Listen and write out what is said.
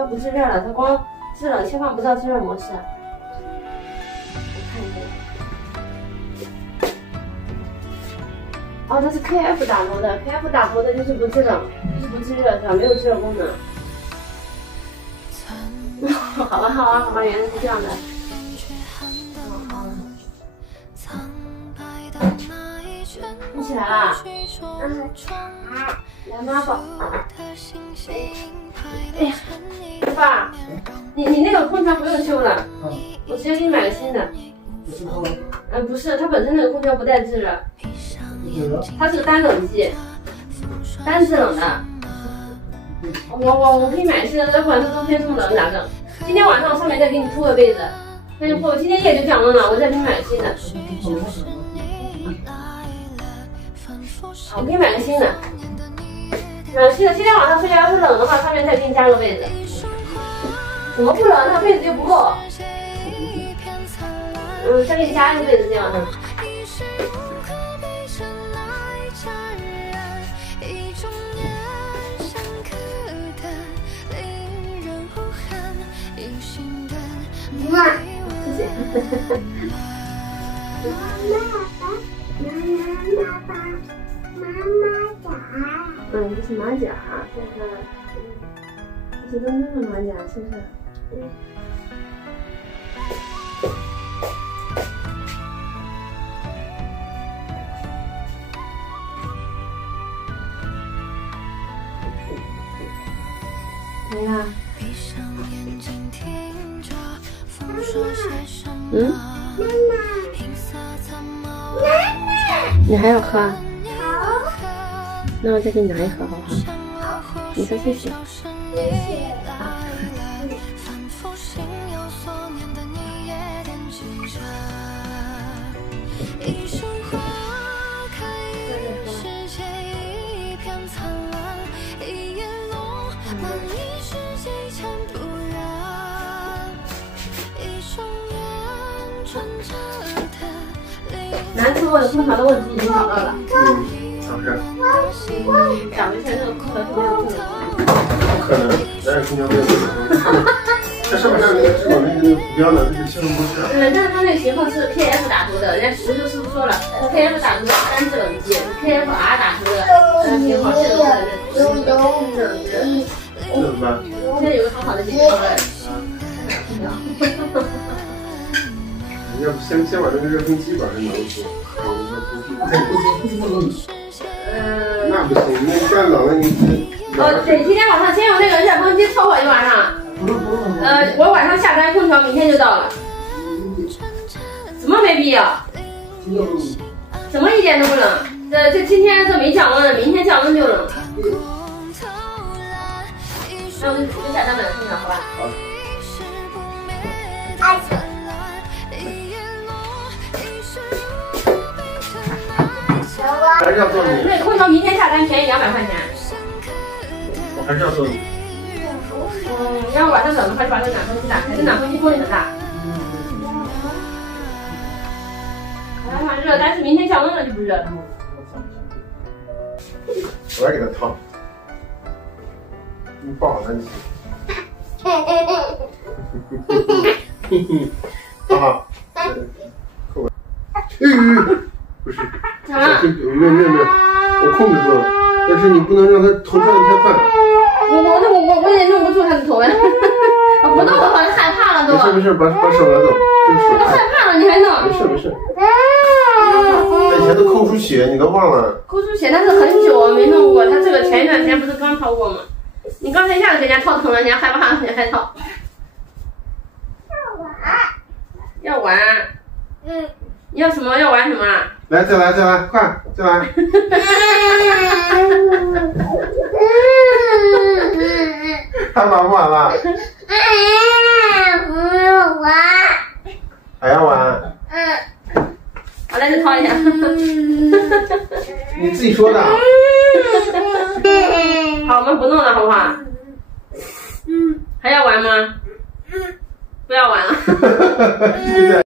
该不制热了，它光制冷切换不到制热模式。我看一下。哦，它是 KF 打头的 ，KF 打头的就是不制冷，就是不制热，是吧？没有制热功能。好吧，原来是这样的。你起来啦？来妈宝。哎呀，爸，你那个空调不用修了，我直接给你买个新的。不是，它本身那个空调不带制热，它是个单冷机，单制冷的。我可以买新的，要不然它冬天这么冷咋整？今天晚上我上面再给你铺个被子，那就铺。今天夜就降温了，我再给你买个新的。我给你买个新的。新的，今天晚上睡觉要是冷的话，上面再给你加个被子。怎么不冷？那被子就不够。再给你加一个被子，今天晚上。哇，谢谢。这是马甲，这是真正的马甲，是不是？没啦。你还要喝？那我再给你拿一盒好不好？你说谢谢。难处我的空调的问题已经找到了。找一下这个空调是没有空调。不可能，咱这空调没有空调。它上面那个制冷那个图标呢，这是气温模式。但是它那个型号是 KF 打头的，人家石头师傅说了 ，KF 打头的单制冷机 ，KFR 打头的型号是制冷机。那怎么办？现在有个很好的解决方案。你要不先把那个热风机把它拿出，那不行，那再冷了你。对，今天晚上先用那个热风机凑合一晚上。我晚上下单空调，明天就到了。怎么没必要？怎么一点都不冷？这今天这没降温，明天降温就冷。那我就下单买空调，好吧？好。还是要做你。那空调明天下单便宜200块钱。我还是要做你。要晚上冷的话就把这个暖风机打开，这暖风机风力很大。晚上热，但是明天降温了就不热了。我来给他烫。你抱好他就行。好好。扣吧。不是。没有，我控制住了，但是你不能让他头转得太快。我也弄不住他的头呀，不弄我好像害怕了都。没事，把手拿走，就是手。我害怕了，你还弄？没事。他以前都抠出血，你都忘了。抠出血，但是很久我没弄过，他这个前一段时间不是刚掏过吗？你刚才一下子给人家掏疼了，人家害怕，人家还掏。要玩。你要什么？要玩什么？来，再来，快，再来。他玩不玩了？不要玩。还要玩？好，来，再掏一下。你自己说的。好，我们不弄了，好不好？还要玩吗？不要玩了。